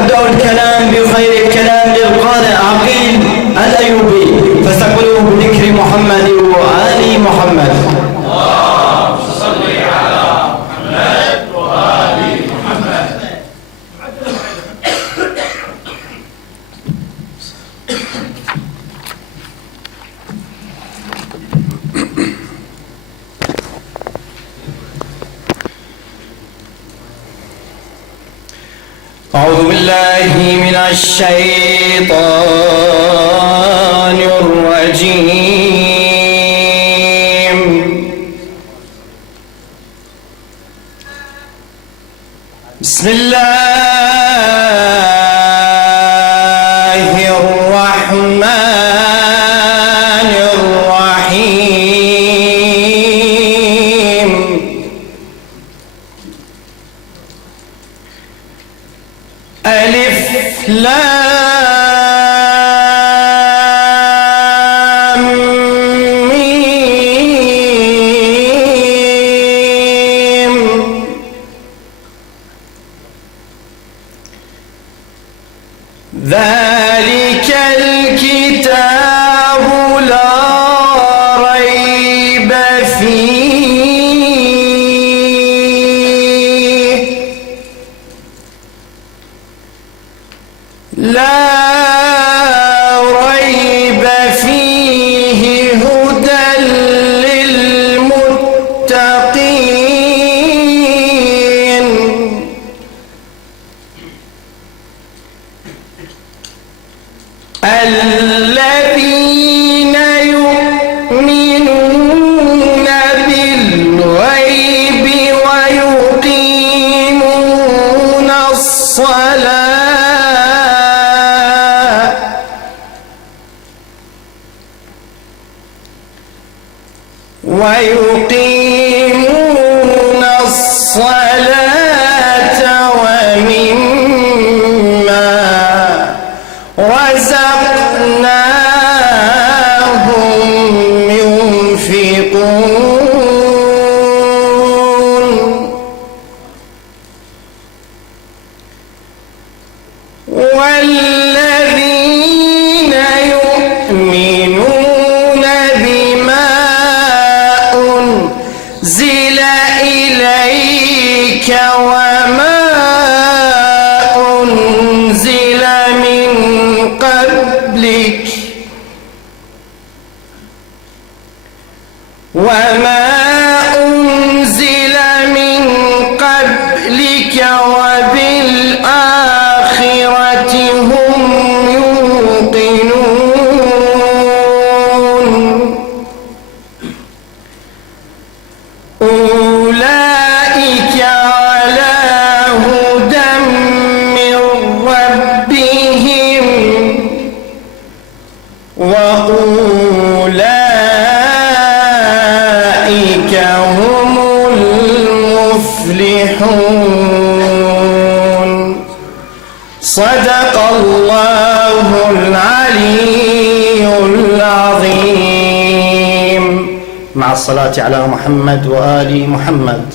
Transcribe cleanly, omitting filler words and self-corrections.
ونبدأ الكلام بخير الكلام للقارئ عقيل الأيوبي، فاستقبلوه بذكر محمد وآل محمد. اللهم صل على محمد وآل محمد. أعوذ بالله من الشيطان الرجيم. بسم الله الرحمن الرحيم. ألف لام ميم. ذلك الكتاب لا ريب فيه، لا ريب فيه هدى للمتقين. الذين يؤمنون بالغيب ويقيمون الصلاة ومما رزقناهم ينفقون. والذين يؤمنون بما أنزل إليك وما أنزل من قبلك وبالآخرة هم يوقنون. أولئك على هدى من ربهم وأولئك هم المفلحون. صدق الله العلي العظيم. مع الصلاة على محمد وآل محمد.